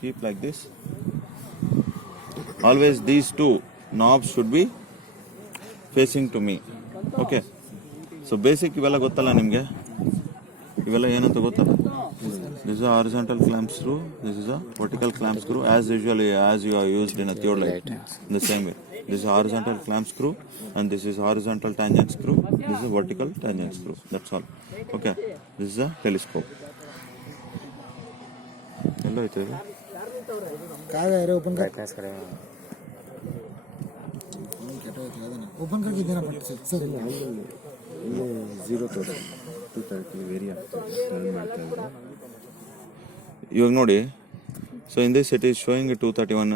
keep like this. Always these two knobs should be facing to me. Okay. So basic ಇವೆಲ್ಲ ಗೊತ್ತಲ್ಲ ನಿಮಗೆ, ಇವೆಲ್ಲ ಏನಂತ ಗೊತ್ತಲ್ಲ. This is a horizontal clamp screw, this is a vertical clamp screw, as usually as you are used in a theodolite, in the same way. This is a horizontal clamp screw and this is horizontal tangent screw, this is a vertical tangent screw, that's all. Okay, this is a telescope. Hello, it is. Open करके देना पड़ता है sir. Zero ತೋರಿಸಿ 230 very ಆಗ್ತದೆ turn ಮಾಡ್ತಾ ಇದ್ರೆ. ಇವಾಗ ನೋಡಿ, so in this it is showing 231.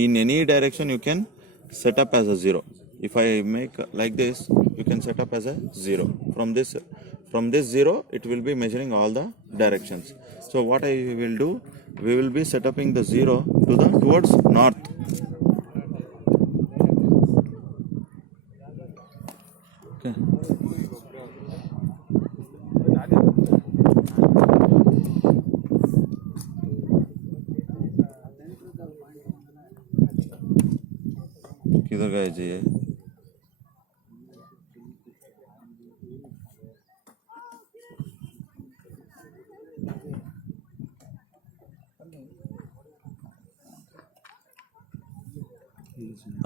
In any direction you can set up as a 0. If I make like this, you can set up as a 0. From this 0 it will be measuring all the directions. So what I will do, we will be set upping the 0 towards north. Okay. किधर गए जी ये?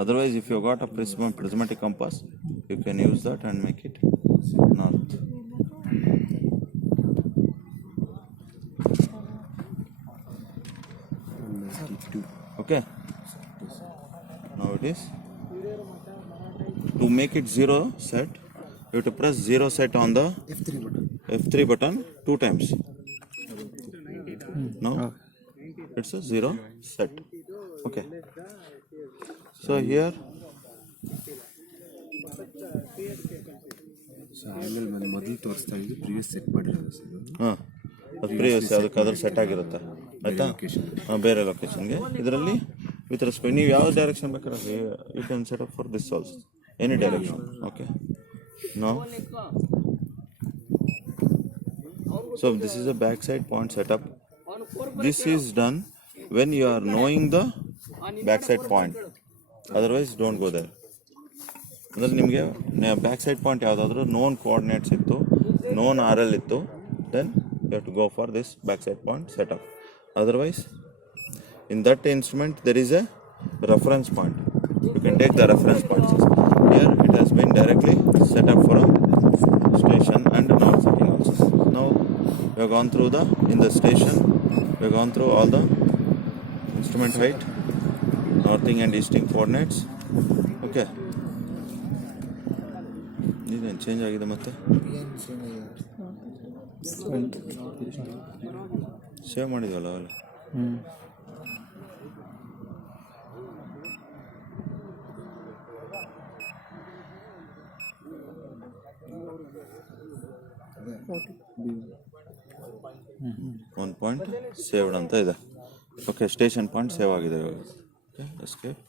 Otherwise, if you got a prismatic compass, you can use that and make it north. Okay. Now it is. To make it 0 set, you have to press 0 set on the F3 button 2 times. Now it's a 0 set. Okay. So here. So ಆಮೇಲೆ ನಾನು ಮೊದಲು ತೋರಿಸ್ತಾ ಇದ್ದು previous set ಮಾಡಿರೋದು sir. ಹಾಂ, ಅದು previous ಅದಕ್ಕೆ ಅದ್ರ ಸೆಟ್ ಆಗಿರುತ್ತೆ ಆಯಿತಾ. ಹಾಂ, ಬೇರೆ ಲೊಕೇಶನ್ಗೆ. ಇದರಲ್ಲಿ ವಿತ್ ರೆಸ್ಪೆಕ್ಟ್ ನೀವು ಯಾವ ಡೈರೆಕ್ಷನ್ ಬೇಕಾದ್ರೆ you can set up for this also, any direction. Okay. No, so this is a back side point setup. This is done when you are knowing the backside point. Otherwise, don't go there. ಅಂದರೆ ನಿಮಗೆ back side point ಯಾವುದಾದ್ರೂ non coordinates ಇತ್ತು, non RL ಇತ್ತು, then you have to go for this backside point setup. Otherwise, in that instrument there is a reference point. You can take the reference points. Here it has been directly set up for a station and north setting also. Now we have gone through in the station, we have gone through all the instrument height, northing and easting coordinates. Okay. ಇದೇನು change ಆಗಿದೆ ಮತ್ತೆ? Save ಮಾಡಿದ್ವಲ್ಲ ಅವೆಲ್ಲ. One point saved ಅಂತ ಇದೆ. Okay, station point save ಆಗಿದೆ ಇವಾಗ. Okay, escape.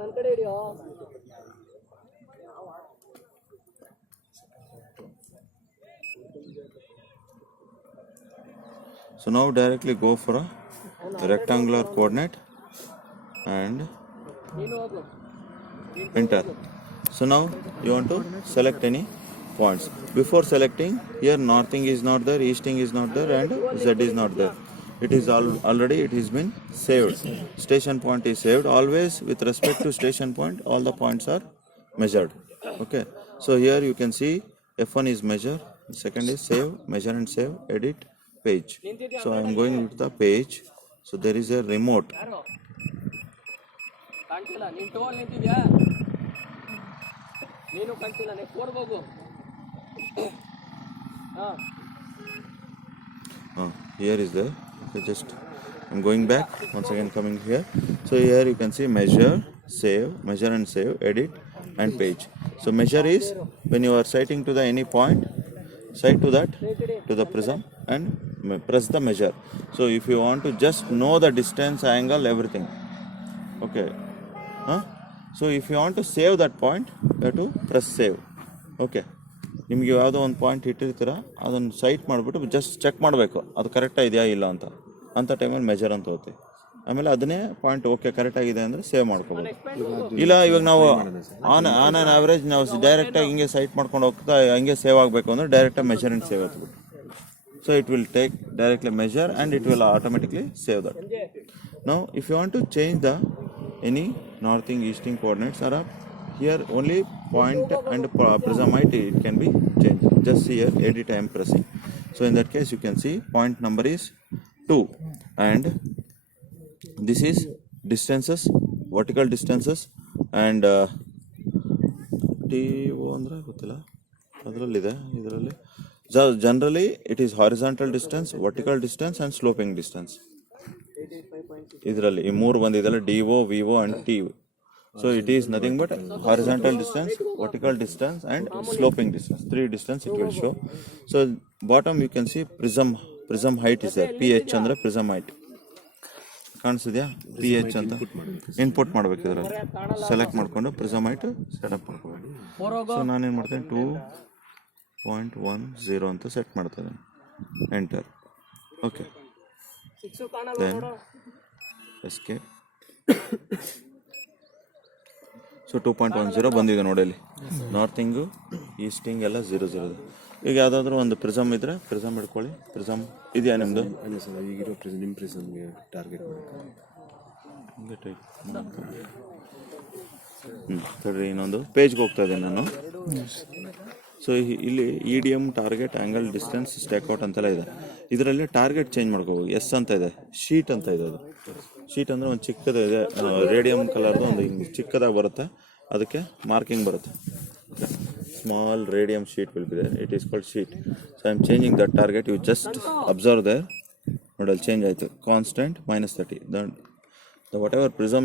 ನನ್ನ ಕಡೆ ಹಿಡಿಯೋ. So now directly go for a rectangular coordinate and enter. So now you want to select any points. Before selecting, here northing is not there, easting is not there, and Z is not there. It is already it has been saved. Station point is saved. Always with respect to station point, all the points are measured. Okay. So here you can see F1 is measure, second is save, measure and save, edit, page. So I am going with the page. So there is a remote. ಕಾಣ್ತಿಲ್ಲ, ನೀನು toll ನಿಂತಿದ್ಯಾ? ನೀನು ಕಾಣ್ತಿಲ್ಲ, ನೀವು ಕೊಡ್ಬೋದು. Here is there. Okay, just I'm going back once again, coming here. So here you can see measure, save, measure and save, edit and page. So measure is when you are sighting to the any point, sight to that, to the prism and press the measure. So if you want to just know the distance, angle, everything. Okay. So if you want to save that point, you have to press save. Okay. ನಿಮಗೆ ಯಾವುದೋ ಒಂದು point ಇಟ್ಟಿರ್ತೀರ, ಅದನ್ನು site ಮಾಡಿಬಿಟ್ಟು just check ಮಾಡಬೇಕು ಅದು ಕರೆಕ್ಟಾಗಿ ಇದೆಯಾ ಇಲ್ಲ ಅಂಥ ಟೈಮಲ್ಲಿ ಮೆಜರ್ ಅಂತ ಹೋಗುತ್ತೆ. ಆಮೇಲೆ ಅದನ್ನೇ ಪಾಯಿಂಟ್ ಓಕೆ ಕರೆಕ್ಟಾಗಿದೆ ಅಂದರೆ ಸೇವ್ ಮಾಡ್ಕೋಬೋದು. ಇಲ್ಲ ಇವಾಗ ನಾವು ಆನ್ ಆನ್ ಆ್ಯಾವ್ರೇಜ್ ನಾವು ಡೈರೆಕ್ಟಾಗಿ ಹಿಂಗೆ ಸೈಟ್ ಮಾಡ್ಕೊಂಡು ಹೋಗ್ತಾ ಹಂಗೆ ಸೇವ್ ಆಗಬೇಕು ಅಂದರೆ ಡೈರೆಕ್ಟಾಗಿ ಮೆಜರ್ಮೆಂಟ್ ಸೇವ್ ಆಗ್ತದೆ. So it will take directly measure and it will automatically save that. Now if you want to change the any northing easting coordinates are up here, only point and prism height it can be changed. Just here edit I am pressing. So in that case you can see point number is 2 and this is distances, vertical distances and TO andre gottilla adrallide idralli. So generally it is horizontal distance, vertical distance and sloping distance. ಇದರಲ್ಲಿ ಈ ಮೂರು ಬಂದಿದೆಲ್ಲ DO, VO and TO. So it is nothing but horizontal distance, vertical distance and sloping distance. 3 distance it will show. So bottom you can see prism height is there. PH ಅಂದ್ರೆ prism height. ಕಾಣಿಸಿದ್ಯಾ? PH ಅಂತ input ಮಾಡಬೇಕು ಇದರಲ್ಲಿ. Select ಮಾಡಿಕೊಂಡು prism height setup ಮಾಡ್ಕೋಬೇಕು. So ನಾನೇನು ಮಾಡ್ತೇನೆ 2.10 ಅಂತ ಸೆಟ್ ಮಾಡ್ತಾ ಇದ್ದೇನೆ. Enter. Okay. Then escape. So 2.10 ಬಂದಿದೆ ನೋಡಿ ಅಲ್ಲಿ. ನಾರ್ತಿಂಗು ಈಸ್ಟಿಂಗ್ ಎಲ್ಲ 0 ಈಗ ಯಾವುದಾದ್ರೂ ಒಂದು ಪ್ರಿಸಮ್ ಇದ್ರೆ ಪ್ರಿಸಮ್ ಹಿಡ್ಕೊಳ್ಳಿ. ಪ್ರಿಸಮ್ ಇದೆಯಾ ನಿಮ್ಮದು? ಅಲ್ಲ ಸರ್, ಈಗಿರೋ ನಿಮ್ಮ ಪ್ರಿಸಮ್ಗೆ ಟಾರ್ಗೆಟ್ ಮಾಡಿ ಸರಿ. ಇನ್ನೊಂದು ಪೇಜ್ಗೆ ಹೋಗ್ತಾ ಇದ್ದೀನಿ ನಾನು. ಸೊ ಇಲ್ಲಿ EDM ಟಾರ್ಗೆಟ್ ಆ್ಯಂಗಲ್ ಡಿಸ್ಟೆನ್ಸ್ ಸ್ಟೇಕ್ಔಟ್ ಅಂತೆಲ್ಲ ಇದೆ. ಇದರಲ್ಲಿ ಟಾರ್ಗೆಟ್ ಚೇಂಜ್ ಮಾಡ್ಕೋಬೋದು. ಎಸ್ ಅಂತ ಇದೆ, ಶೀಟ್ ಅಂತ ಇದೆ. ಅದು ಶೀಟ್ ಅಂದರೆ ಒಂದು ಚಿಕ್ಕದ ಇದೆ, ರೇಡಿಯಮ್ ಕಲರ್ದು ಒಂದು ಹಿಂಗೆ ಚಿಕ್ಕದಾಗಿ ಬರುತ್ತೆ, ಅದಕ್ಕೆ ಮಾರ್ಕಿಂಗ್ ಬರುತ್ತೆ. Small radium sheet will be there, it is called sheet. So I am changing that target. You just observe there, ನೋಡಲ್ಲಿ ಚೇಂಜ್ ಆಯಿತು. Constant -30. The whatever prism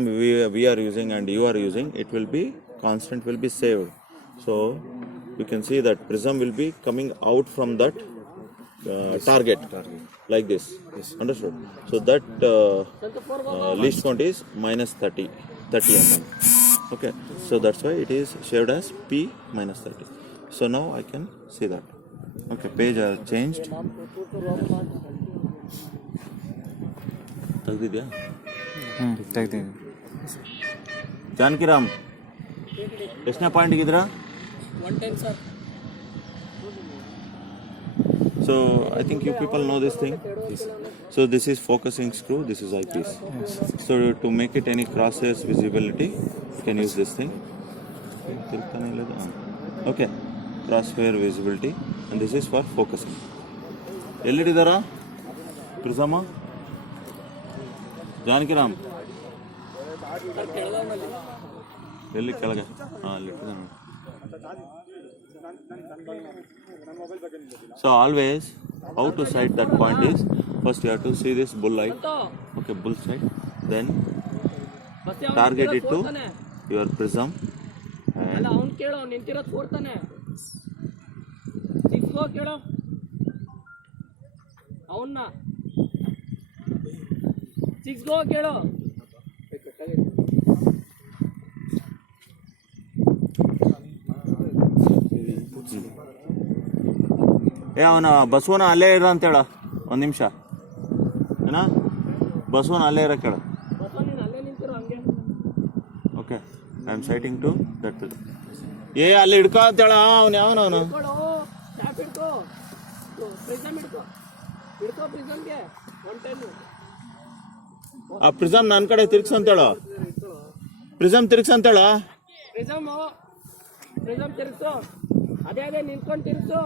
we are using and you are using, it will be constant, will be saved. So you can see that prism will be coming out from that target like this. Understood? So that least count is -30 mm. Okay, so that's why it is shaped as P -30. So now I can see that. Okay, page are changed. ತೆಗ್ದಿದ್ಯಾ? ತೆಗ್ದೀನಿ. ಜಾನಕಿರಾಮ್ ಎಷ್ಟನೇ ಪಾಯಿಂಟ್ಗಿದ್ದೀರಾ? 110 sir. So I think you people know this thing. So this is focusing screw, this is eyepiece. So to make it any crosshairs visibility, you can use this thing. Okay, crosshair visibility, and this is for focusing. ಎಲ್ಲಿಟ್ಟಿದ್ದಾರಾ ಪ್ರಿಸಮ? Janakiram ಎಲ್ಲಿ ಕೆಳಗೆ? ಹಾಂ, ಅಲ್ಲಿಟ್ಟಿದ್ದ ನೋಡಿ. So always how to sight that point is, first you have to see this bull light. Okay, bull sight. Then target it to your prism. ಅಲ್ಲ ಅವ್ನು ಕೇಳೋ, ನಿಂತಿರೋದು ಕೊಡ್ತಾನೆ. 6 ಗೋ ಕೇಳೋ ಅವನ್ನ. 6 ಗೋ ಕೇಳೋ. ಅವನ ಬಸವನ ಅಲ್ಲೇ ಇರೋ ಅಂತೇಳ. ಒಂದು ನಿಮಿಷ ಏನ, ಬಸವನ ಅಲ್ಲೇ ಇರೋ ಕೇಳ. ಅಲ್ಲೇ ನಿಂತಿರೋ ಹಂಗೆ. Okay, I am sighting to that. ಅಲ್ಲಿ ಹಿಡ್ಕೋ ಅಂತೇಳ. ಅವನು ಯಾವನವನು? Tap ಹಿಡ್ಕೋ, prism ಹಿಡ್ಕೋ, ಪ್ರಿಸಮ್ಗೆ 110. ಆ ಪ್ರಿಸಮ್ ನನ್ನ ಕಡೆ ತಿರ್ಗ್ಸಂತೇಳ. ಪ್ರಿಸಮ್ ತಿರ್ಗ್ಸಂತೇಳ. ಪ್ರಿಸಮ್ ತಿರ್ಗ್ಸು. ಅದೇ ನಿಂತ್ಕೊಂಡು ತಿರ್ಗ್ಸು.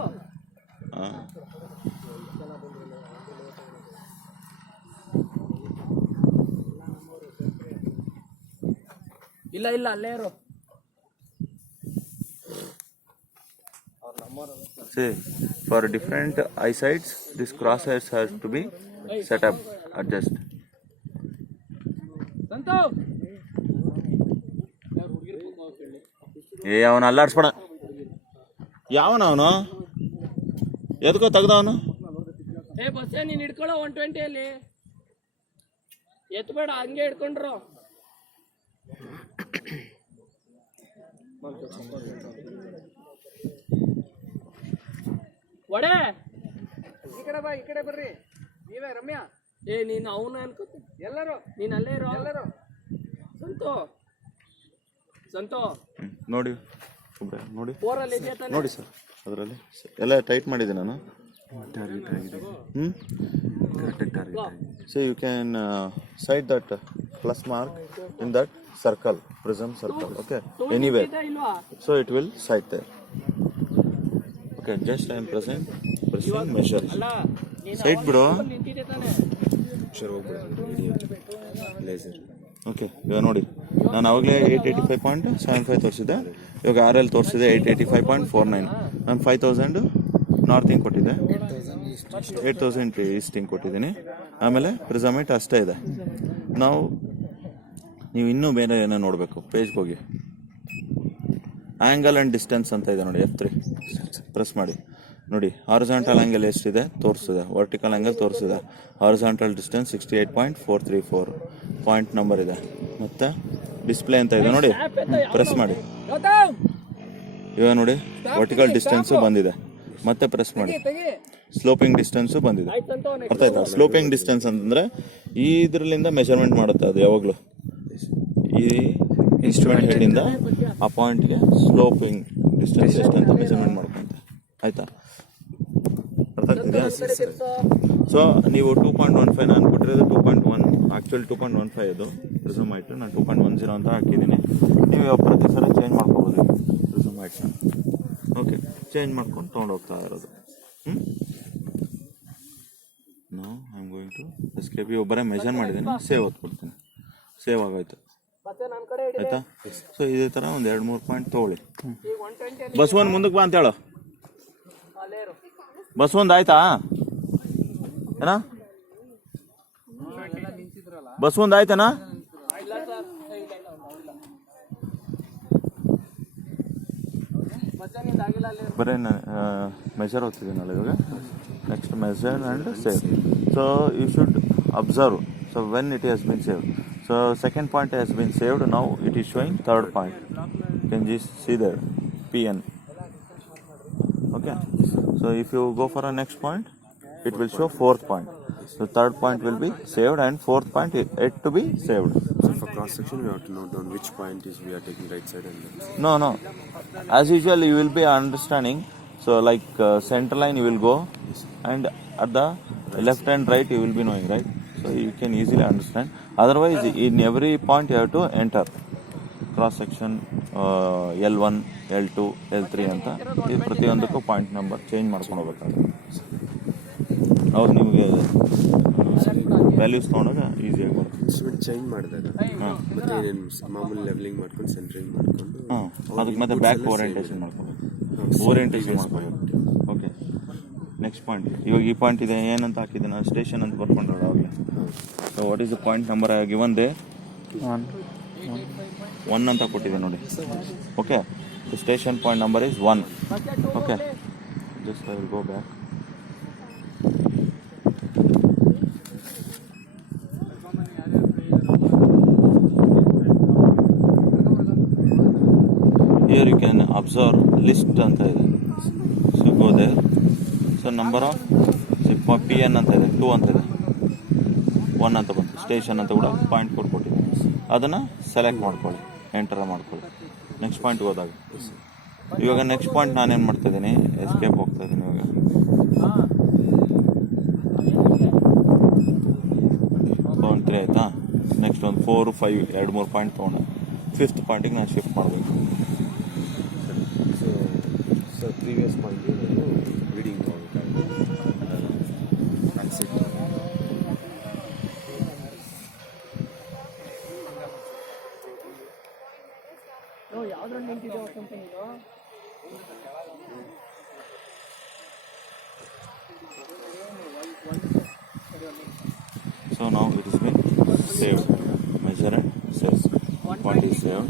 ಇಲ್ಲ ಅಲ್ಲೇ ಇರು. See, for different eyesights, this crosshairs has to be set up, adjust. Santu ಅವನು ಅಲ್ಲಾಡ್ಸ್ಬೇಡ. ಯಾವನ ಅವನು? ಎದ್ಕೋ ತೆಗ್ದವನು? ಏ ಬಸ್ಸೇ ನೀನು ಹಿಡ್ಕೊಳ್ಳೋ 120 ಎತ್ಬೇಡ, ಹಂಗೆ ಹಿಡ್ಕೊಂಡ್ರು. ಒಡೆ ಈ ಕಡೆ ಬಾ, ಈ ಕಡೆ ಬರ್ರಿ. ನೀವೇ ರಮ್ಯಾ? ಏ ನೀನು ಅವನು ಅನ್ಕೋತಿ. ಎಲ್ಲರೂ ನೀನು ಅಲ್ಲೇ ಇರೋ. ಎಲ್ಲರೂ ಸಂತೋ ನೋಡಿ ನೋಡಿ 4 ಇದೆಯಾ ತಾನೆ? ನೋಡಿ ಸರ್, ಅದರಲ್ಲಿ ಎಲ್ಲ ಟೈಟ್ ಮಾಡಿದೆ ನಾನು. ಟಾರ್ಗೆಟ್ ಆಗಿದೆ, ಹ್ಞೂ ಕರೆಕ್ಟಾಗಿ ಟಾರ್ಗೆಟ್ ಆಗಿದೆ. So you can side that plus mark in that circle, prism circle. Okay, anywhere. ಇಲ್ವಾ? So it will sight there. Okay, just I am pressing measure. ಅಲ್ಲ ನೀನು Sight ಬಿಡು. ನಿಂತಿದೆ ತಾನೆ? ಅಕ್ಷರ ಹೋಗ್ಬಿಡುತ್ತೆ ಲೇಸರ್. ಓಕೆ, ಇವಾಗ ನೋಡಿ, ನಾನು ಆವಾಗಲೇ 885.75 ತೋರಿಸಿದೆ, ಇವಾಗ RL ತೋರಿಸಿದೆ 885.49. ನಾನು 5000 ನಾರ್ತಿಂಗ್ ಕೊಟ್ಟಿದ್ದೆ, 8000 ಈಸ್ಟಿಂಗ್ ಕೊಟ್ಟಿದ್ದೀನಿ. ಆಮೇಲೆ ಪ್ರಿಸಮೇಟ್ ಅಷ್ಟೇ ಇದೆ. ನೀವು ಇನ್ನೂ ಬೇರೆ ಏನೋ ನೋಡಬೇಕು, ಪೇಜ್ಗೆ ಹೋಗಿ ಆ್ಯಂಗಲ್ ಆ್ಯಂಡ್ ಡಿಸ್ಟೆನ್ಸ್ ಅಂತ ಇದೆ ನೋಡಿ, F3 ಪ್ರೆಸ್ ಮಾಡಿ ನೋಡಿ. ಹಾರಿಜಾಂಟಲ್ ಆ್ಯಂಗಲ್ ಎಷ್ಟಿದೆ ತೋರಿಸಿದೆ, ವರ್ಟಿಕಲ್ ಆ್ಯಂಗಲ್ ತೋರಿಸಿದೆ. ಹಾರಿಜಾಂಟಲ್ ಡಿಸ್ಟೆನ್ಸ್ 68.434 ಪಾಯಿಂಟ್ ನಂಬರ್ ಇದೆ. ಮತ್ತು ಡಿಸ್ಪ್ಲೇ ಅಂತ ಇದೆ ನೋಡಿ, ಪ್ರೆಸ್ ಮಾಡಿ. ಇವಾಗ ನೋಡಿ ವರ್ಟಿಕಲ್ ಡಿಸ್ಟೆನ್ಸು ಬಂದಿದೆ, ಮತ್ತೆ ಪ್ರೆಸ್ ಮಾಡಿ. ಸ್ಲೋಪಿಂಗ್ ಡಿಸ್ಟೆನ್ಸು ಬಂದಿದೆ. ಅರ್ಥ ಆಯ್ತಾ? ಸ್ಲೋಪಿಂಗ್ ಡಿಸ್ಟೆನ್ಸ್ ಅಂತಂದರೆ ಇದರಲ್ಲಿಂದ ಮೆಜರ್ಮೆಂಟ್ ಮಾಡುತ್ತೆ ಅದು ಯಾವಾಗಲೂ. ಈ ಇನ್ಸ್ಟ್ರೂಮೆಂಟ್ ಹೆಡ್ಡಿಂದ ಆ ಪಾಯಿಂಟ್ಗೆ ಸ್ಲೋಪಿಂಗ್ ಡಿಸ್ಟೆನ್ಸ್ ಎಷ್ಟಂತ ಮೆಜರ್ಮೆಂಟ್ ಮಾಡ್ಕೊಂತ. ಆಯಿತಾ? ಅರ್ಥ ಆಗ್ತಿದೆಯಾ? ಸೊ ನೀವು 2.15 ನಾನು ಕೊಟ್ಟಿರೋದು 2.1, ಆ್ಯಕ್ಚುಲಿ 2.15 ಇದು ಪ್ರಿಸಮ್ ಹೈಟ್. ನಾನು 2.10 ಅಂತ ಹಾಕಿದ್ದೀನಿ. ನೀವು ಪ್ರತಿ ಸಲ ಚೇಂಜ್ ಮಾಡ್ಕೋಬೋದು ಪ್ರಿಸಮ್ ಹೈಟ್ನ. ಓಕೆ, ಚೇಂಜ್ ಮಾಡ್ಕೊಂಡು ತೊಗೊಂಡೋಗ್ತಾ ಇರೋದು. ನಾವು I am going to escape. ಒಬ್ಬರೇ ಮೆಜರ್ ಮಾಡಿದ್ದೀನಿ, ಸೇವ್ ಹೊತ್ಕೊಡ್ತೀನಿ. ಸೇವ್ ಆಗೋಯ್ತು. ಆಯ್ತಾ? ಸೊ ಇದೇ ಥರ ಒಂದು 2-3 ಪಾಯಿಂಟ್ ತೊಗೊಳ್ಳಿ. ಬಸವನ್ ಮುಂದಕ್ಕೆ ಬಾ ಅಂತ ಹೇಳು. ಬಸವಂದು ಆಯ್ತಾ ಏನ? ಬಸವಂದು ಆಯ್ತಾನಾ? ಬರೀ ಮೆಜರ್ ಓದ್ತಿದ್ದೀನಲ್ಲ ಇವಾಗ. Next measure and save. So you should observe. So when it has been saved, so second point has been saved. Now it is showing third point. You can just see there, PN. Okay, so if you go for a next point, it will show fourth point. So third point will be saved and fourth point is yet to be saved. So for cross section we have to note down which point is we are taking right side and left side. No, as usual you will be understanding. So like center line you will go, and at the left and right you will be knowing, right? So you can easily understand. Otherwise in every point you have to enter cross section L1, L2, L3 ಅಂತ. ಇದು ಪ್ರತಿಯೊಂದಕ್ಕೂ point number change ಮಾಡ್ಕೊಂಡು ಹೋಗ್ಬೇಕಾಗುತ್ತೆ. ಅವ್ರು ನಿಮಗೆ values ತೊಗೊಂಡಾಗ ಈಸಿಯಾಗಿ ಬರುತ್ತೆ. ಇನ್ಸ್ಟ್ರೂಮೆಂಟ್ ಚೇಂಜ್ ಮಾಡಿದಾಗ ಮತ್ತೆ ಏನೇನು ಮಾಮೂಲಿ ಲೆವೆಲಿಂಗ್ ಮಾಡ್ಕೊಂಡು ಸೆಂಟ್ರಿಂಗ್ ಮಾಡ್ಕೊಂಡು ಅದಕ್ಕೆ ಮತ್ತೆ ಬ್ಯಾಕ್ ಓರಿಯೆಂಟೇಷನ್ ಮಾಡ್ಕೋಬೇಕು. ಓರಿಯೆಂಟೇಷನ್ ಮಾಡ್ಕೋಬೇಕು. Okay, next point. ಇವಾಗ ಈ ಪಾಯಿಂಟ್ ಇದೆ ಏನಂತ ಹಾಕಿದ್ದೀನಿ ನಾನು, ಸ್ಟೇಷನ್ ಅಂತ ಬರ್ಕೊಂಡ್ರೆ ಅವಾಗಲೇ. So what is the point number I given they? 1 ಅಂತ ಕೊಟ್ಟಿದೆ ನೋಡಿ. Okay, the station point number is 1. Okay, just I will go back. Here you can observe list ಅಂತ ಇದೆ. So go there. So number of PN ಅಂತ ಇದೆ, 2 ಅಂತ ಇದೆ, 1 ಅಂತ ಬಂತು. ಸ್ಟೇಷನ್ ಅಂತ ಕೂಡ ಪಾಯಿಂಟ್ ಕೊಟ್ಬಿಟ್ಟಿದೆ. ಅದನ್ನು ಸೆಲೆಕ್ಟ್ ಮಾಡ್ಕೊಳ್ಳಿ, ಎಂಟರ್ ಮಾಡ್ಕೊಳ್ಳಿ ನೆಕ್ಸ್ಟ್ ಪಾಯಿಂಟ್ಗೆ ಹೋದಾಗ. ಇವಾಗ ನೆಕ್ಸ್ಟ್ ಪಾಯಿಂಟ್ ನಾನೇನು ಮಾಡ್ತಾಯಿದ್ದೀನಿ, ಎಸ್ಕೇಪ್ ಹೋಗ್ತಾ ಇದ್ದೀನಿ. ಇವಾಗ ಪಾಯಿಂಟ್ 3 ಆಯಿತಾ. ನೆಕ್ಸ್ಟ್ ಒಂದು 4, 5, 2-3 ಪಾಯಿಂಟ್ ತೊಗೊಂಡೆ. 5th ಪಾಯಿಂಟಿಗೆ ನಾನು ಶಿಫ್ಟ್ ಮಾಡಬೇಕು. ಸೊ ಪ್ರೀವಿಯಸ್ ಪಾಯಿಂಟ್ ರೀಡಿಂಗ್ ತೊಗೊಬೇಕಾಗುತ್ತೆ. ಯಾವ್ದ್ರಲ್ಲಿ ನಿಂತಿದೆ ಅಂತ ನೀನು? So now it has been saved. Measure and save. Point is saved.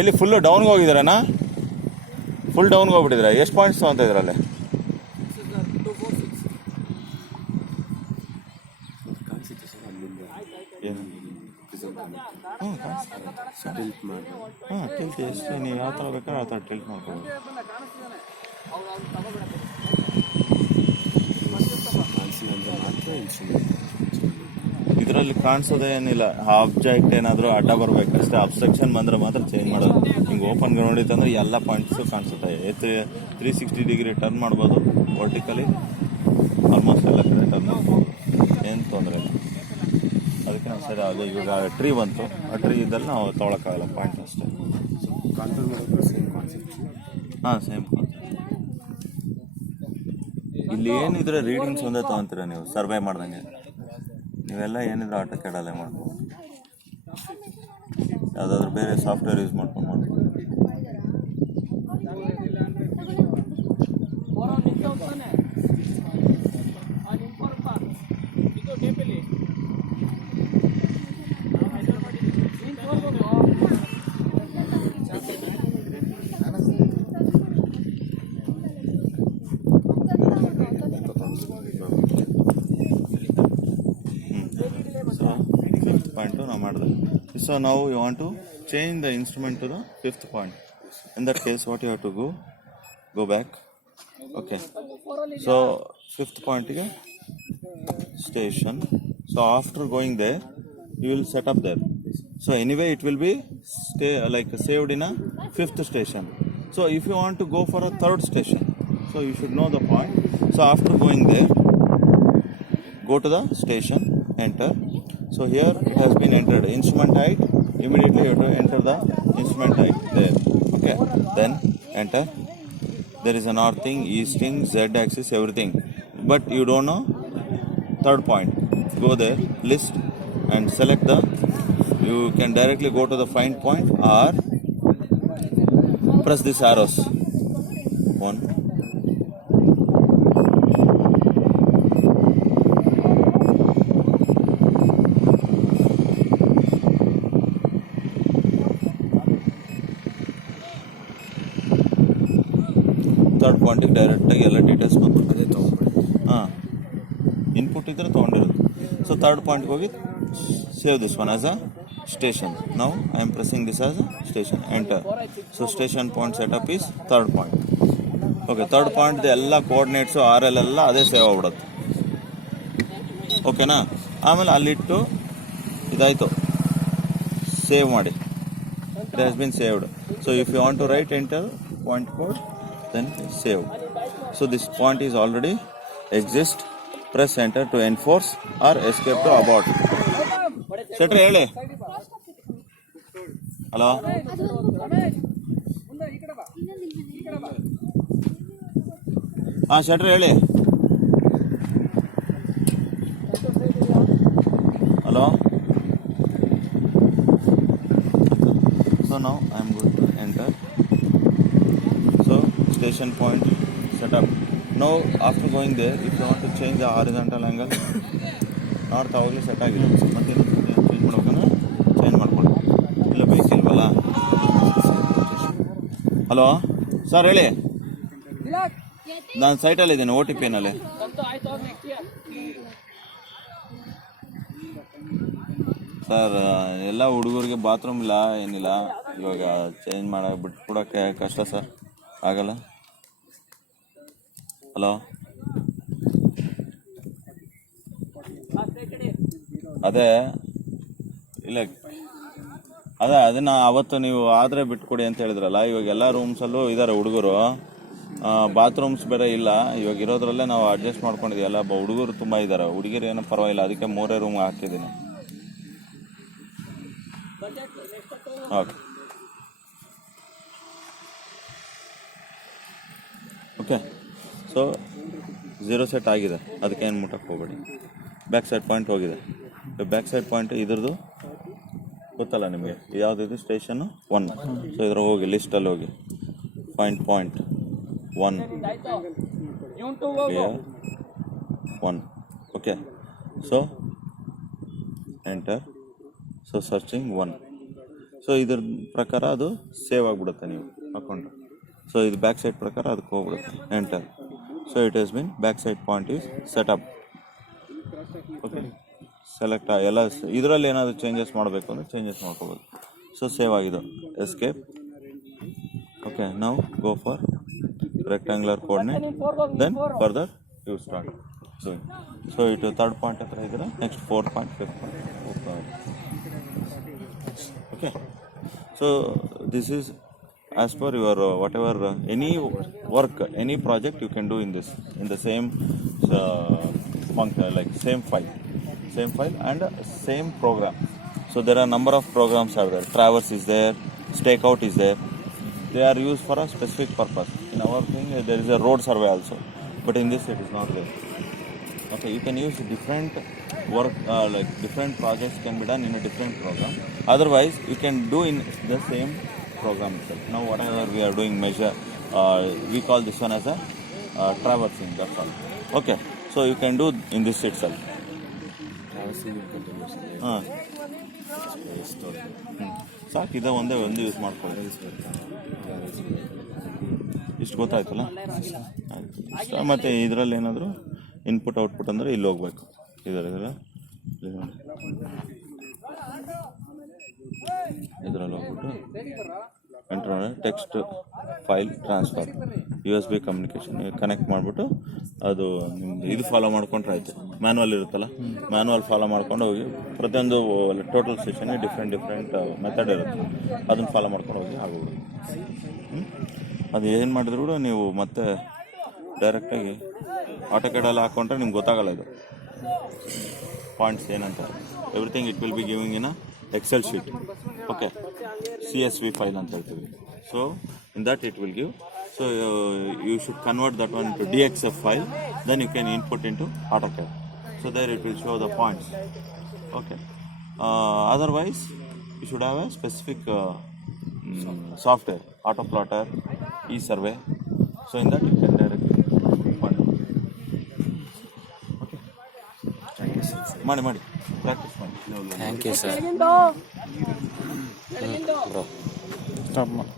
ಎಲ್ಲಿ ಫುಲ್ಲು ಡೌನ್ಗೆ ಹೋಗಿದ್ದೀರಣ್ಣ? ಫುಲ್ ಡೌನ್ಗೆ ಹೋಗ್ಬಿಟ್ಟಿದ್ರೆ ಎಷ್ಟು ಪಾಯಿಂಟ್ಸ್ ತೊಗೊತ ಇದ್ರಲ್ಲಿ? ಹಾಂ ಟಿಲ್ಟ್ ಎಷ್ಟು ನೀವು ಯಾವ ಥರ ಬೇಕಾದ್ರೆ ಆ ಥರ ಟಿಲ್ಟ್ ಮಾಡ್ಬೋದು. ಇದರಲ್ಲಿ ಕಾಣಿಸೋದೇನಿಲ್ಲ, ಆಬ್ಜೆಕ್ಟ್ ಏನಾದರೂ ಅಡ್ಡ ಬರಬೇಕಷ್ಟೇ. ಅಬ್ಸ್ಟ್ರಕ್ಷನ್ ಬಂದರೆ ಮಾತ್ರ ಚೇಂಜ್ ಮಾಡೋದು. ಹಿಂಗೆ ಓಪನ್ ಗ್ರೌಂಡ್ ಇತ್ತಂದ್ರೆ ಎಲ್ಲ ಪಾಯಿಂಟ್ಸು ಕಾಣಿಸುತ್ತೆ. 360 ಡಿಗ್ರಿ ಟರ್ನ್ ಮಾಡ್ಬೋದು, ವರ್ಟಿಕಲಿ ಆಲ್ಮೋಸ್ಟ್ ಎಲ್ಲ ಕಡೆ ಟರ್ನ್ ಮಾಡ್ಬೋದು, ಏನು ತೊಂದರೆ ಇಲ್ಲ. ಅದಕ್ಕೆ ನಾವು ಸರಿ ಅದು ಇವಾಗ ಟ್ರೀ ಬಂತು, ಆ ಟ್ರೀ ಇದ್ದಲ್ಲಿ ನಾವು ತೊಗೊಳಕ್ಕಾಗಲ್ಲ ಪಾಯಿಂಟ್ ಅಷ್ಟೇ. ಕಾಂಟ್ರೋಲ್ ಮಾಡೋದು ಸೇಮ್ ಕಾನ್ಸೆಪ್ಟ್. ಹಾಂ ಸೇಮ್ ಕಾನ್ಸೆಪ್ಟ್. ಇಲ್ಲಿ ಏನಿದ್ರೆ ರೀಡಿಂಗ್ಸ್ ಒಂದೇ ತೊಗೊತೀರ ನೀವು ಸರ್ವೇ ಮಾಡ್ದಂಗೆ. ನೀವೆಲ್ಲ ಏನಿದ್ರೆ ಆಟೋ ಕೆಡಲ್ಲೇ ಮಾಡ್ಬೋದು, ಯಾವುದಾದ್ರೂ ಬೇರೆ ಸಾಫ್ಟ್ವೇರ್ ಯೂಸ್ ಮಾಡ್ಕೊಂಡು ಮಾಡ್ಬೋದು. Point now ಮಾಡಿದೆ. So now you want to change the instrument to the 5th point. In that case what you have to go back. Okay, so 5th point is station. So after going there you will set up there. So anyway it will be saved in a 5th station. So if you want to go for a 3rd station, so you should know the point. So after going there, go to the station, enter. So here it has been entered instrument height. Immediately you have to enter the instrument height there. Okay, then enter. There is a northing, easting, z axis, everything, but you don't know 3rd point. Go there, list and select the. You can directly go to the find point or press these arrows. 1. Third ಪಾಯಿಂಟಿಗೆ ಡೈರೆಕ್ಟಾಗಿ ಎಲ್ಲ details ಬಂದು ಅದೇ ತೊಗೊಂಡ್ಬಿಡಿ. ಹಾಂ input ಇದ್ದರೆ ತೊಗೊಂಡಿರೋದು. So third ಪಾಯಿಂಟ್ಗೆ ಹೋಗಿ save this one as a station. ನಾವು I am pressing this as a station, enter. So station point setup is third point. Okay, third ಪಾಯಿಂಟ್ದು ಎಲ್ಲ ಕೋಆರ್ಡಿನೇಟ್ಸು RL ಎಲ್ಲ ಅದೇ ಸೇವ್ ಆಗ್ಬಿಡುತ್ತೆ. ಓಕೆನಾ? ಆಮೇಲೆ ಅಲ್ಲಿಟ್ಟು ಇದಾಯಿತು, ಸೇವ್ ಮಾಡಿ. It has been saved. So if you want to write enter point code, then save. So this point is already exist. Press enter to enforce or escape to abort. ಶೆಟ್ರೆ ಹೇಳಿ. Hello, ಹಾಂ ಶೆಟ್ರೆ ಹೇಳಿ. Hello. So now I am going to enter. So station point set up. Now after going there, if you want to change the horizontal angle, north ಆವಾಗಲೇ set ಆಗಿದೆ. ಮತ್ತೆ change ಮಾಡ್ಬೇಕಂದ್ರೆ change ಮಾಡ್ಕೊಳ್ಳಿ. ಇಲ್ಲ ಬೇಕಿಲ್ವಲ್ಲ. Hello sir ಹೇಳಿ. ನಾನು ಸೈಟಲ್ಲಿದ್ದೀನಿ, OTPನಲ್ಲಿ. Sir ಎಲ್ಲ ಹುಡುಗರಿಗೆ ಬಾತ್ರೂಮ್ ಇಲ್ಲ, ಏನಿಲ್ಲ. ಇವಾಗ ಚೇಂಜ್ ಮಾಡೋಕೆ ಬಿಟ್ಬಿಡೋಕ್ಕೆ ಕಷ್ಟ ಸರ್, ಆಗಲ್ಲ. ಹಲೋ, ಅದೇ ಇಲ್ಲ, ಅದನ್ನು ಅವತ್ತು ನೀವು ಆದರೆ ಬಿಟ್ಕೊಡಿ ಅಂತ ಹೇಳಿದ್ರಲ್ಲ. ಇವಾಗ ಎಲ್ಲ ರೂಮ್ಸಲ್ಲೂ ಇದ್ದಾರೆ ಹುಡುಗರು, ಬಾತ್ರೂಮ್ಸ್ ಬೇರೆ ಇಲ್ಲ. ಇವಾಗ ಇರೋದ್ರಲ್ಲೇ ನಾವು ಅಡ್ಜಸ್ಟ್ ಮಾಡ್ಕೊಂಡಿದ್ದೀವಿ. ಎಲ್ಲ ಹುಡುಗರು ತುಂಬ ಇದ್ದಾರೆ, ಹುಡುಗಿರು ಏನೋ ಪರವಾಗಿಲ್ಲ. ಅದಕ್ಕೆ 3 ರೂಮ್ ಹಾಕ್ತಿದ್ದೀನಿ. Okay okay. ಸೊ 0 ಸೆಟ್ ಆಗಿದೆ, ಅದಕ್ಕೆ ಏನು ಮುಟ್ಟಕ್ಕೆ ಹೋಗಬೇಡಿ. ಬ್ಯಾಕ್ ಸೈಡ್ ಪಾಯಿಂಟ್ ಹೋಗಿದೆ. ಬ್ಯಾಕ್ ಸೈಡ್ ಪಾಯಿಂಟ್ ಇದ್ರದ್ದು ಗೊತ್ತಲ್ಲ ನಿಮಗೆ, ಯಾವುದಿದು ಸ್ಟೇಷನ್ನು 1. ಸೊ ಇದ್ರ ಹೋಗಿ ಲಿಸ್ಟಲ್ಲಿ ಹೋಗಿ find point 1 clear 1. Okay, so enter. So searching 1. So ಇದ್ರ ಪ್ರಕಾರ ಅದು ಸೇವ್ ಆಗಿಬಿಡುತ್ತೆ ನೀವು ಅಕೌಂಟ್. ಸೊ ಇದು ಬ್ಯಾಕ್ ಸೈಡ್ ಪ್ರಕಾರ ಅದಕ್ಕೆ ಹೋಗ್ಬಿಡುತ್ತೆ enter. So it is mean back side point is setup. Okay, select ಎಲ್ಲ ಇದರಲ್ಲಿ ಏನಾದರೂ ಚೇಂಜಸ್ ಮಾಡಬೇಕು ಅಂದರೆ ಚೇಂಜಸ್ ಮಾಡ್ಕೋಬೋದು. ಸೊ ಸೇವ್ ಆಗಿದೆ. ಎಸ್ಕೇಪ್. ಓಕೆ, ನಾವು go for rectangular coordinate, then further you start. So it third point ಹತ್ರ ಇದ್ದೀರಾ, next 4th point 5th point. Okay, so this is as per your whatever any work, any project you can do in this, in the same function, like same file and same program. So there are number of programs are there. Traverse is there, stakeout is there. They are used for a specific purpose. In our thing there is a road survey also, but in this it is not there. Okay, you can use different work, like different projects can be done in a different program. Otherwise you can do in the same program itself. Now whatever we are doing measure, we call this one as a traversing, that's all. Okay, so you can do in this itself. ಸಾಕು, ಇದೆ ಒಂದು use ಮಾಡ್ಕೊಳ್ಳಿ. ಇಷ್ಟು ಗೊತ್ತಾಯ್ತಲ್ಲ. ಮತ್ತು ಇದರಲ್ಲಿ ಏನಾದರೂ input output ಅಂದರೆ ಇಲ್ಲಿ ಹೋಗ್ಬೇಕು. ಇದರಲ್ಲಿ ಹೋಗ್ಬಿಟ್ಟು ಎಂಟರ್ ಮಾಡಿ text file transfer USB communication connect ಮಾಡಿಬಿಟ್ಟು ಅದು ನಿಮ್ದು ಇದು ಫಾಲೋ ಮಾಡ್ಕೊಂಡ್ರೆ ಆಯಿತು. ಮ್ಯಾನ್ಯಲ್ ಇರುತ್ತಲ್ಲ, ಮ್ಯಾನ್ಯಲ್ ಫಾಲೋ ಮಾಡ್ಕೊಂಡು ಹೋಗಿ ಪ್ರತಿಯೊಂದು ಟೋಟಲ್ ಸೆಷನ್ಗೆ ಡಿಫ್ರೆಂಟ್ ಮೆಥಡ್ ಇರುತ್ತೆ, ಅದನ್ನು ಫಾಲೋ ಮಾಡ್ಕೊಂಡು ಹೋಗಿ ಆಗೋದು. ಅದು ಏನು ಮಾಡಿದ್ರು ಕೂಡ ನೀವು ಮತ್ತೆ ಡೈರೆಕ್ಟಾಗಿ ಆಟೋಕ್ಯಾಡಲ್ಲಿ ಹಾಕ್ಕೊಂಡ್ರೆ ನಿಮ್ಗೆ ಗೊತ್ತಾಗಲ್ಲ ಇದು ಪಾಯಿಂಟ್ಸ್ ಏನಂತ. Everything it will be giving in Excel sheet. Okay, CSV file ಅಂತ ಹೇಳ್ತೀವಿ. So in that it will give. So you should convert that one to DXF file, then you can input into AutoCAD. So there it will show the points. Okay, otherwise you should have a specific software, Autoplotter, eSurvey. So in that you can directly find out. Okay, ಮಾಡಿ practice ಮಾಡಿ. Thank you sir. ಕೆಳಗಿಂದು stop ಮಾಡಿ.